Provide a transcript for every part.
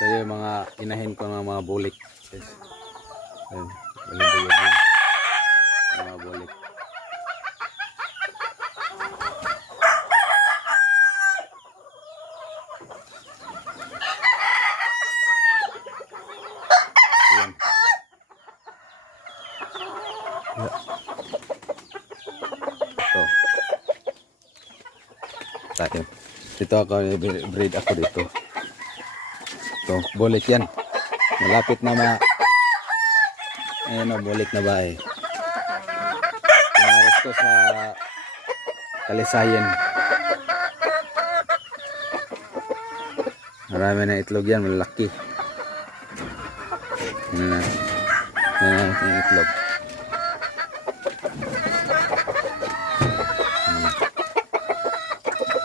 Ito yung mga inahin ko ng mga bulik. Yes. Ayan, balibuyog yun. Yung mga bulik. Ayan. Ito. Tayo. Dito ako, breed ako dito. Ito, bulik yan. Malapit na ayan o, bulik na ba eh. Pinaros ko sa Kalisayen. Marami na itlog yan, malaki. Yan na. Yan na yung itlog.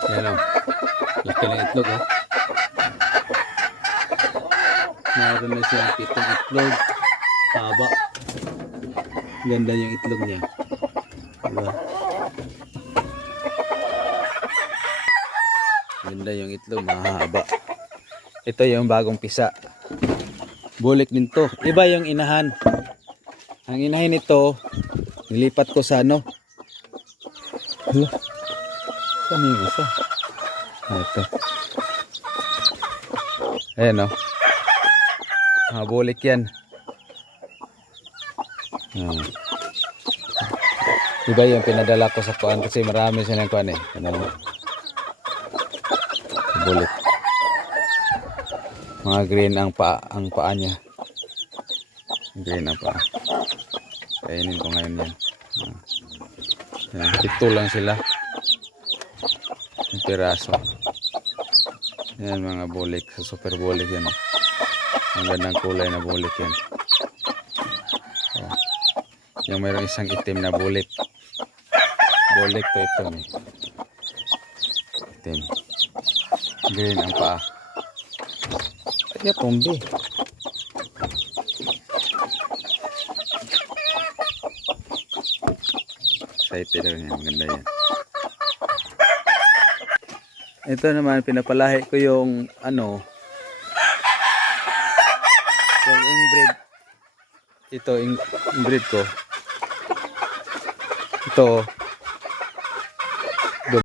Yan o. Laki na itlog o. Meron na siyang 7 itlog. Haba. Ganda yung itlog niya. Diba? Ganda yung itlog, mahaba. Ito yung bagong pisa. Bulik din to. Iba yung inahan. Ang inahin nito, nilipat ko sa ano. Hala. Saan yung isa? Ito. Ayan o. Bulik yan. Iba yung pinadala ko sa kuan kasi marami silang kuan eh. Bulik. Mga green ang paa niya. Green ang paa. Kainin ko ngayon yan. Ayan, 7 lang sila. Yung piraso. Yan mga bulik. Super bulik yan. Ang gandang kulay na bulik yan. Oh. Yung mayroong isang itim na bulik. Bulik to ito eh. Itim. Green ang paa. Kaya pombi. Excited daw yan. Maganda yan. Ito naman pinapalahi ko yung ano. Yung inbreed. Ito inbreed ko. Ito.